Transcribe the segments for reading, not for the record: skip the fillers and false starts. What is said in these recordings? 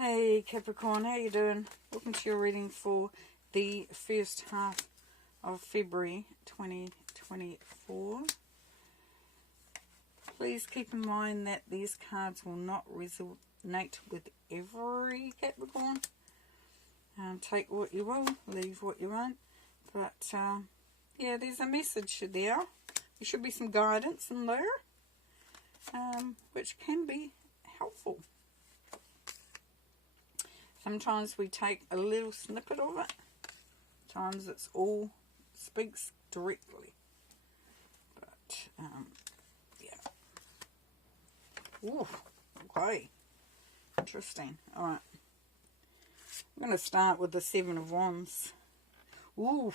Hey Capricorn, how you doing? Welcome to your reading for the first half of February 2024. Please keep in mind that these cards will not resonate with every Capricorn. Take what you will, leave what you won't. But yeah, there's a message there. There should be some guidance in there, which can be helpful. Sometimes we take a little snippet of it. Sometimes it's all speaks directly. But, yeah. Ooh, okay. Interesting. Alright. I'm going to start with the Seven of Wands. Ooh,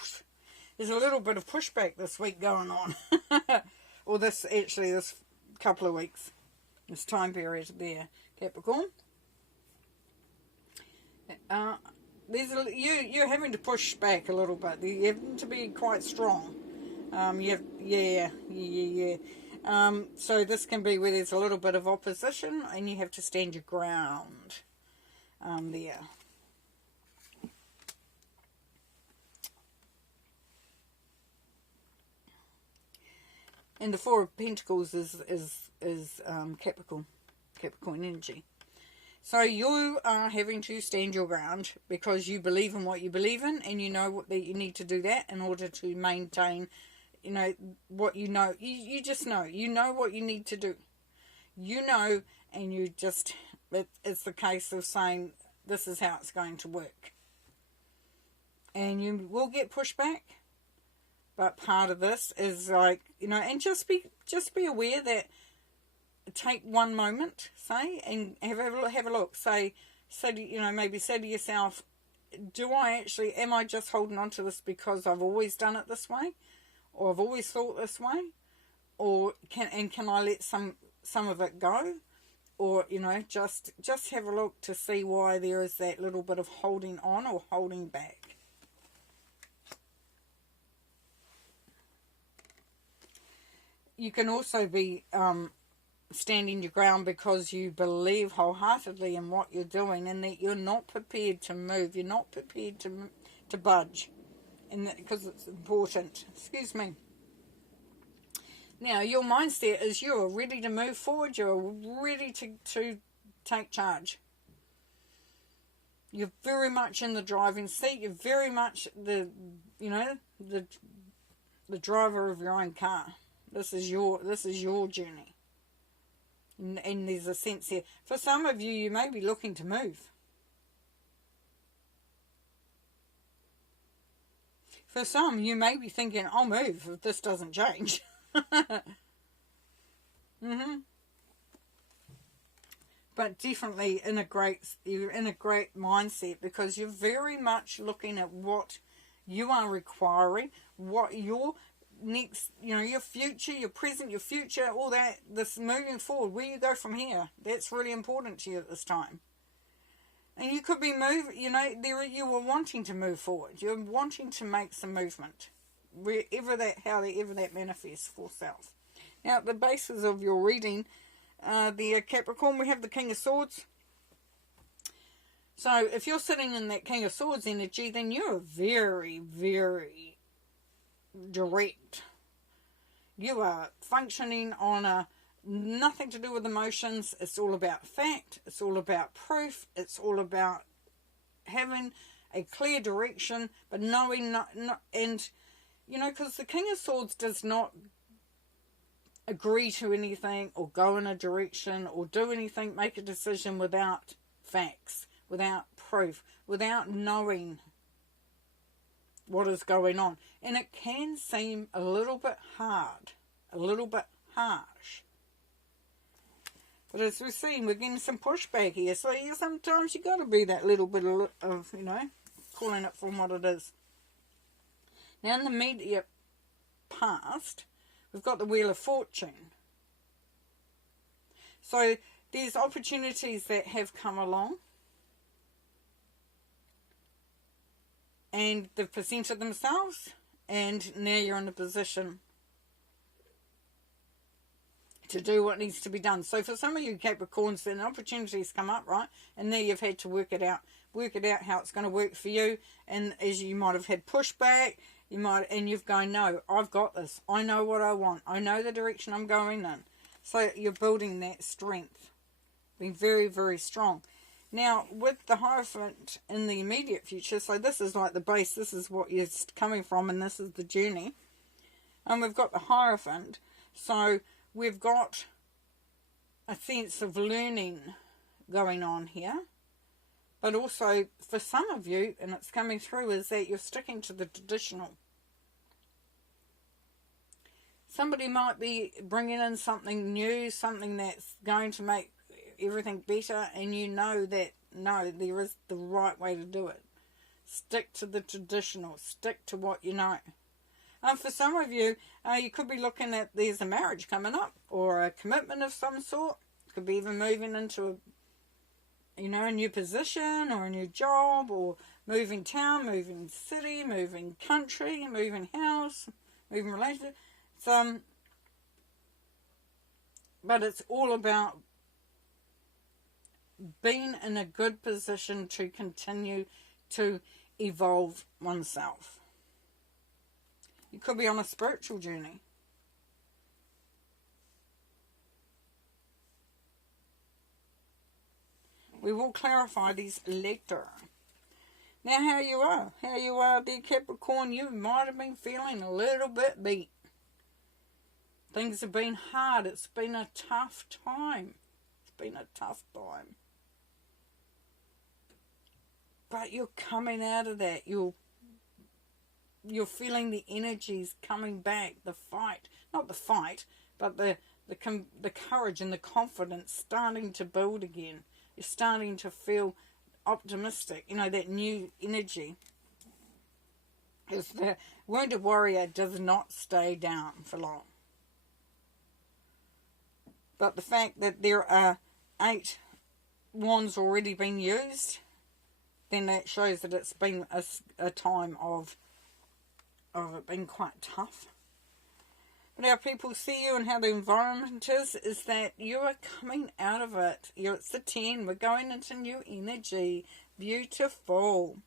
there's a little bit of pushback this week going on. Or this couple of weeks. This time period there, Capricorn. You're having to push back a little bit. You have to be quite strong. So this can be where there's a little bit of opposition and you have to stand your ground there. And the Four of Pentacles is Capricorn energy. So you are having to stand your ground because you believe in what you believe in, and you know that you need to do that in order to maintain, what you know. You just know. You know what you need to do. You know, and you just, it's the case of saying, this is how it's going to work. And you will get pushback, but part of this is and just be aware that, take one moment, say, and have a look. Maybe say to yourself, am I just holding on to this because I've always done it this way, or I've always thought this way, or can I let some of it go, or just have a look to see why there is that little bit of holding on or holding back. You can also be standing your ground because you believe wholeheartedly in what you're doing, and that you're not prepared to move, you're not prepared to budge, and because it's important. Excuse me. Now your mindset is you're ready to move forward, you're ready to take charge. You're very much in the driving seat, you're very much the driver of your own car. This is your journey. And there's a sense here. For some of you, you may be looking to move. For some, you may be thinking, I'll move if this doesn't change. But definitely you're in a great mindset, because you're very much looking at what you are requiring, what your next, your future, your present, your future, all that, this moving forward, where you go from here. That's really important to you at this time. And you could be you were wanting to move forward. You're wanting to make some movement, however that manifests for self. Now, at the basis of your reading, the Capricorn, we have the King of Swords. So, if you're sitting in that King of Swords energy, then you're very, very direct. You are functioning on nothing to do with emotions. It's all about fact. It's all about proof. It's all about having a clear direction, but knowing because the King of Swords does not agree to anything or go in a direction or do anything, make a decision without facts, without proof, without knowing what is going on. And it can seem a little bit hard, a little bit harsh. But as we're seeing, we're getting some pushback here. So sometimes you got to be that little bit of calling it from what it is. Now in the immediate past, we've got the Wheel of Fortune. So there's opportunities that have come along, and they've presented themselves, and now you're in a position to do what needs to be done. So for some of you Capricorns, then opportunities come up, right? And there you've had to work it out how it's going to work for you. And as you might have had pushback, you've gone, no, I've got this. I know what I want. I know the direction I'm going in. So you're building that strength, being very, very strong. Now, with the Hierophant in the immediate future, so this is like the base, this is what you're coming from, and this is the journey. And we've got the Hierophant, so we've got a sense of learning going on here. But also, for some of you, and it's coming through, is that you're sticking to the traditional. Somebody might be bringing in something new, something that's going to make everything better, and you know that, no, there is the right way to do it. Stick to the traditional. Stick to what you know. For some of you, you could be looking at, there's a marriage coming up, or a commitment of some sort. Could be even moving into a new position, or a new job, or moving town, moving city, moving country, moving house, moving relationship. But it's all about being in a good position to continue to evolve oneself. You could be on a spiritual journey. We will clarify these later. Now, how you are, dear Capricorn, you might have been feeling a little bit beat. Things have been hard. It's been a tough time. But you're coming out of that. You're feeling the energies coming back. The fight, not the fight, but the courage and the confidence starting to build again. You're starting to feel optimistic. That new energy. Because the Wounded Warrior does not stay down for long. But the fact that there are 8 wands already being used, then that shows that it's been a time of it being quite tough. But how people see you and how the environment is that you are coming out of it. It's the 10. We're going into new energy. Beautiful.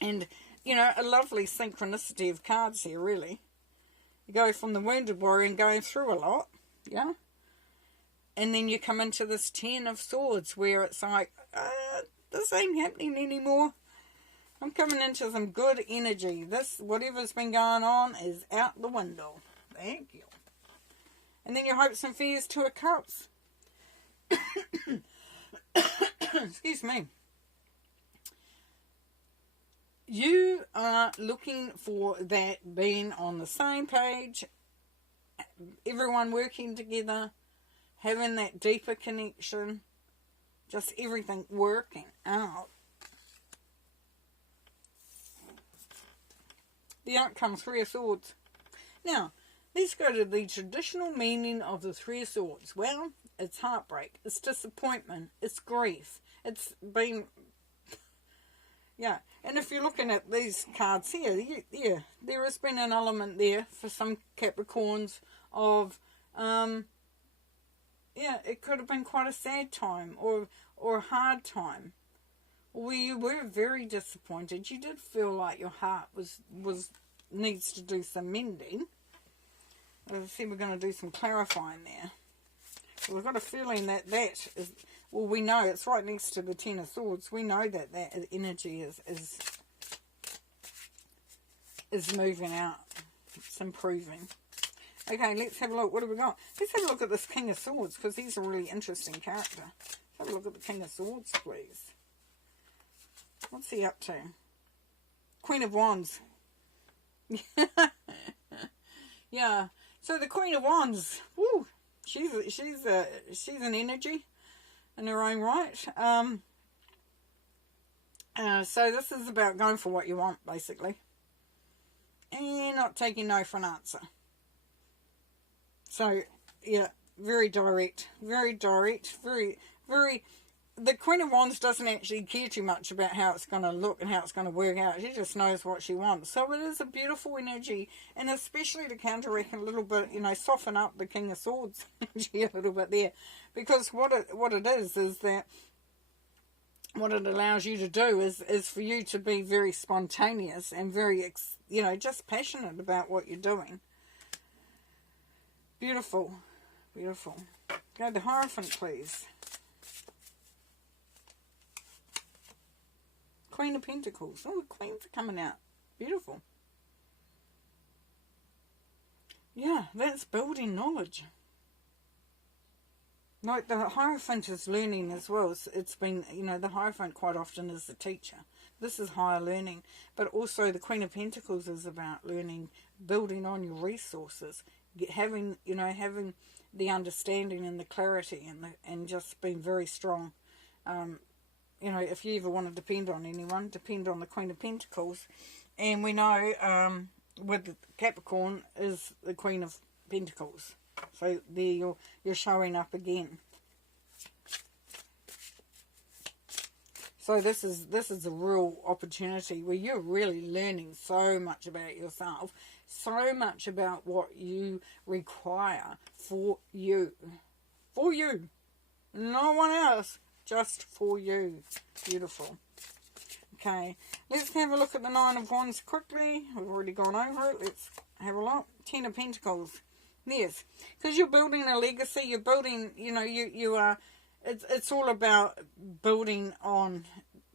And, a lovely synchronicity of cards here, really. You go from the Wounded Warrior and going through a lot. Yeah? And then you come into this 10 of Swords where it's like, this ain't happening anymore. I'm coming into some good energy. Whatever's been going on is out the window. Thank you. And then your hopes and fears, 2 of Cups. Excuse me. You are looking for that being on the same page, everyone working together, having that deeper connection, just everything working out. The outcome, 3 of Swords. Now, let's go to the traditional meaning of the 3 of Swords. Well, it's heartbreak, it's disappointment, it's grief, it's been... Yeah, and if you're looking at these cards here, there has been an element there for some Capricorns of, it could have been quite a sad time or a hard time. Where you were very disappointed. You did feel like your heart needs to do some mending. I see we're going to do some clarifying there. So we've got a feeling that is... Well, we know it's right next to the 10 of Swords. We know that energy is moving out. It's improving. Okay, let's have a look. What have we got? Let's have a look at this King of Swords, because he's a really interesting character. Let's have a look at the King of Swords, please. What's he up to? Queen of Wands. Yeah. So the Queen of Wands. Woo. She's an energy in her own right. So this is about going for what you want, basically, and not taking no for an answer. So yeah, very direct, very the Queen of Wands doesn't actually care too much about how it's going to look and how it's going to work out. She just knows what she wants. So it is a beautiful energy, and especially to counteract a little bit, you know, soften up the King of Swords energy a little bit there. Because what it is that what it allows you to do is for you to be very spontaneous and very, you know, just passionate about what you're doing. Beautiful. Beautiful. Go to Hierophant, please. Queen of Pentacles. Oh, the Queens are coming out. Beautiful. Yeah, that's building knowledge. Like the Hierophant is learning as well. It's been, you know, the Hierophant quite often is the teacher. This is higher learning. But also the Queen of Pentacles is about learning, building on your resources, having the understanding and the clarity and just being very strong. You know, if you ever want to depend on anyone, depend on the Queen of Pentacles. And we know with Capricorn is the Queen of Pentacles. So there you're showing up again. So this is a real opportunity where you're really learning so much about yourself, so much about what you require for you. For you. No one else. Just for you. Beautiful. Okay, let's have a look at the Nine of Wands quickly. We've already gone over it. Let's have a look. Ten of Pentacles. Yes, because you're building a legacy. You're building, you know, you are, it's all about building on,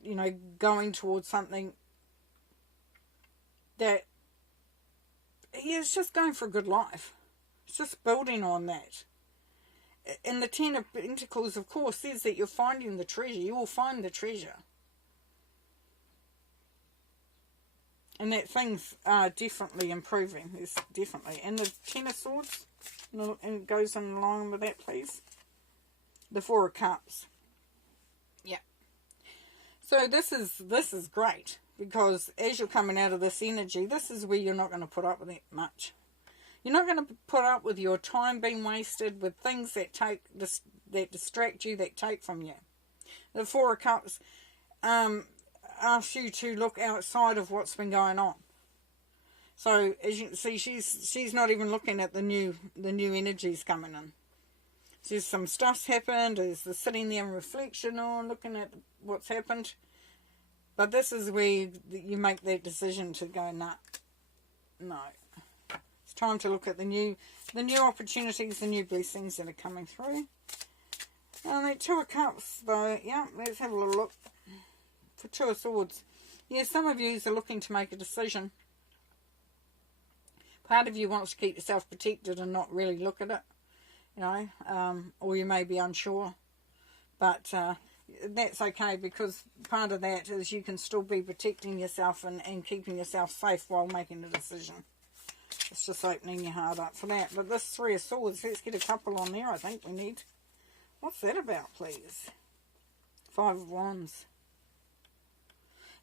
you know, going towards something that, yeah, it's just going for a good life. It's just building on that. And the Ten of Pentacles, of course, says that you're finding the treasure. You will find the treasure. And that things are definitely improving. It's definitely. And the Ten of Swords, and it goes in line with that, please. The Four of Cups. Yeah. So this is great. Because as you're coming out of this energy, this is where you're not going to put up with it much. You're not going to put up with your time being wasted with things that that distract you, that take from you. The Four of Cups asks you to look outside of what's been going on. So as you can see, she's not even looking at the new energies coming in. There's some stuff's happened. There's the sitting there in reflection on looking at what's happened. But this is where you make that decision to go, nah, no. Time to look at the new opportunities, the new blessings that are coming through. And the Two of Cups, though, yeah, let's have a little look. For Two of Swords. Yeah, some of you are looking to make a decision. Part of you wants to keep yourself protected and not really look at it, you know, or you may be unsure. But that's okay, because part of that is you can still be protecting yourself and keeping yourself safe while making a decision. It's just opening your heart up for that. But this Three of Swords, let's get a couple on there, I think we need. What's that about, please? Five of Wands.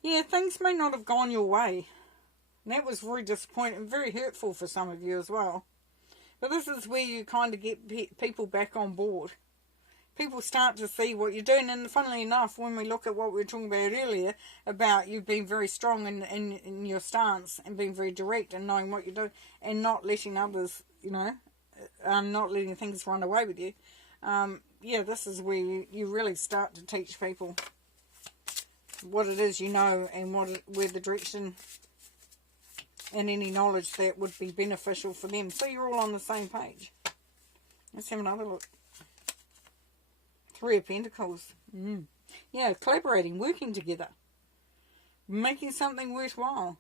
Yeah, things may not have gone your way. And that was very disappointing, very hurtful for some of you as well. But this is where you kind of get people back on board. People start to see what you're doing. And funnily enough, when we look at what we were talking about earlier, about you being very strong in your stance and being very direct and knowing what you're doing and not letting others, you know, not letting things run away with you. Yeah, this is where you really start to teach people what it is you know and where the direction and any knowledge that would be beneficial for them. So you're all on the same page. Let's have another look. Three of Pentacles. Yeah, collaborating, working together. Making something worthwhile.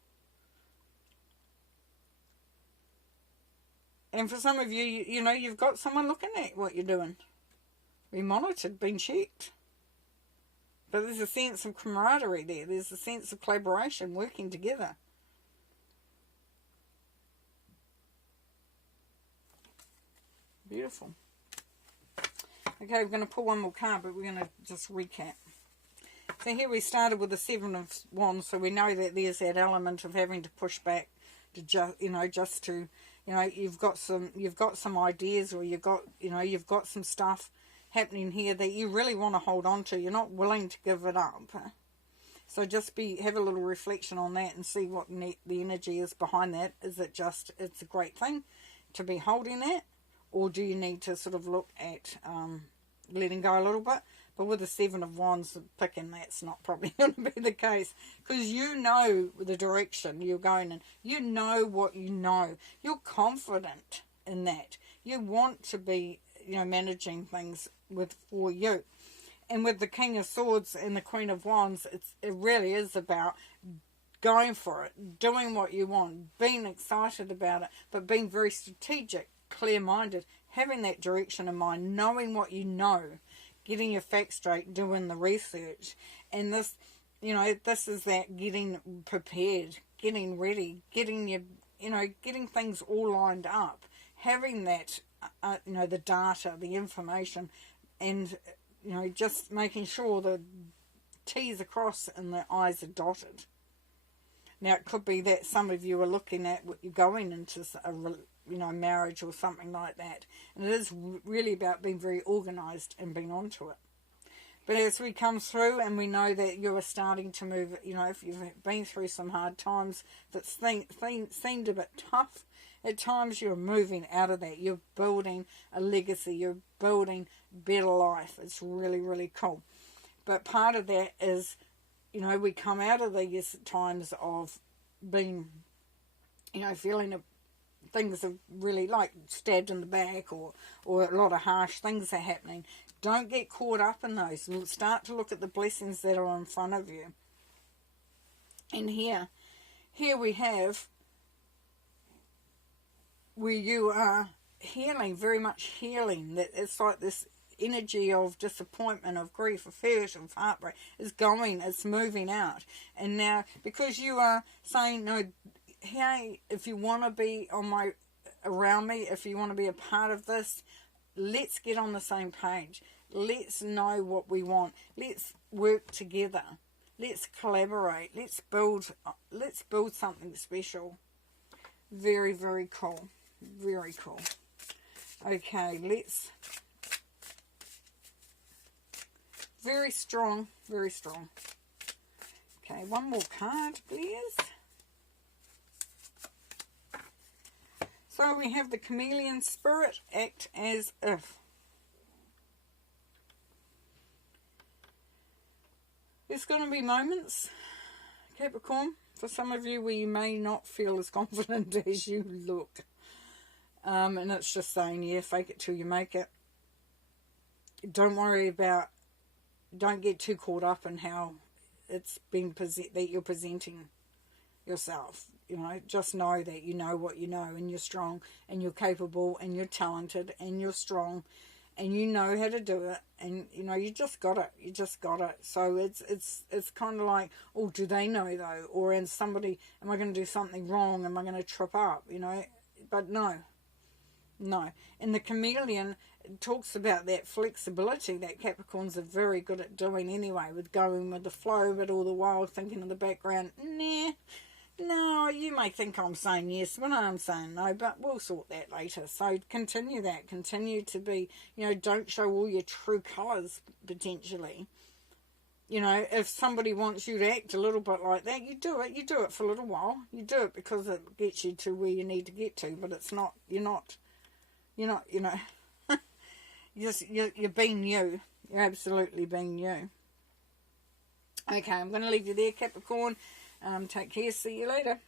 And for some of you, you know, you've got someone looking at what you're doing. Being monitored, being checked. But there's a sense of camaraderie there. There's a sense of collaboration, working together. Beautiful. Okay, we're going to pull one more card, but we're going to just recap. So here we started with the Seven of Wands, so we know that there's that element of having to push back to just to, you know, you've got some ideas, or you've got some stuff happening here that you really want to hold on to. You're not willing to give it up. So just have a little reflection on that and see what the energy is behind that. Is it just, it's a great thing to be holding that? Or do you need to sort of look at letting go a little bit? But with the Seven of Wands picking, that's not probably going to be the case. Because you know the direction you're going in. You know what you know. You're confident in that. You want to be, managing things for you. And with the King of Swords and the Queen of Wands, it really is about going for it, doing what you want, being excited about it, but being very strategic, clear-minded, having that direction in mind, knowing what you know, getting your facts straight, doing the research. And this, this is that getting prepared, getting ready, getting getting things all lined up, having that, the data, the information, and just making sure the T's are crossed and the I's are dotted. Now, it could be that some of you are looking at what you're going into a marriage or something like that. And it is really about being very organised and being onto it. But as we come through and we know that you are starting to move, if you've been through some hard times that seemed a bit tough, at times you're moving out of that. You're building a legacy. You're building better life. It's really, really cool. But part of that is, we come out of these times of being, feeling things are really like stabbed in the back or a lot of harsh things are happening. Don't get caught up in those. Start to look at the blessings that are in front of you. And here we have where you are healing, very much healing. That it's like this energy of disappointment, of grief, of hurt, of heartbreak is going, it's moving out. And now, because you are saying, no, hey, if you want to be around me, if you want to be a part of this, let's get on the same page. Let's know what we want. Let's work together. Let's collaborate. Let's build something special. Very, very cool. Very cool. Okay, let's... Very strong, very strong. Okay, one more card, please. So we have the Chameleon Spirit, act as if. There's going to be moments, Capricorn, for some of you where you may not feel as confident as you look. And it's just saying, yeah, fake it till you make it. Don't worry about, don't get too caught up in how it's been that you're presenting yourself. Just know that you know what you know, and you're strong, and you're capable, and you're talented, and you're strong, and you know how to do it, and you just got it. You just got it. So it's kind of like, oh, do they know though? Or am I going to do something wrong? Am I going to trip up? But no. And the Chameleon talks about that flexibility that Capricorns are very good at doing anyway, with going with the flow, but all the while thinking in the background, no, you may think I'm saying yes when I'm saying no, but we'll sort that later. So continue that. Continue to be, don't show all your true colours, potentially. If somebody wants you to act a little bit like that, you do it. You do it for a little while. You do it because it gets you to where you need to get to, but it's not, you're being you. You're absolutely being you. Okay, I'm going to leave you there, Capricorn. Take care. See you later.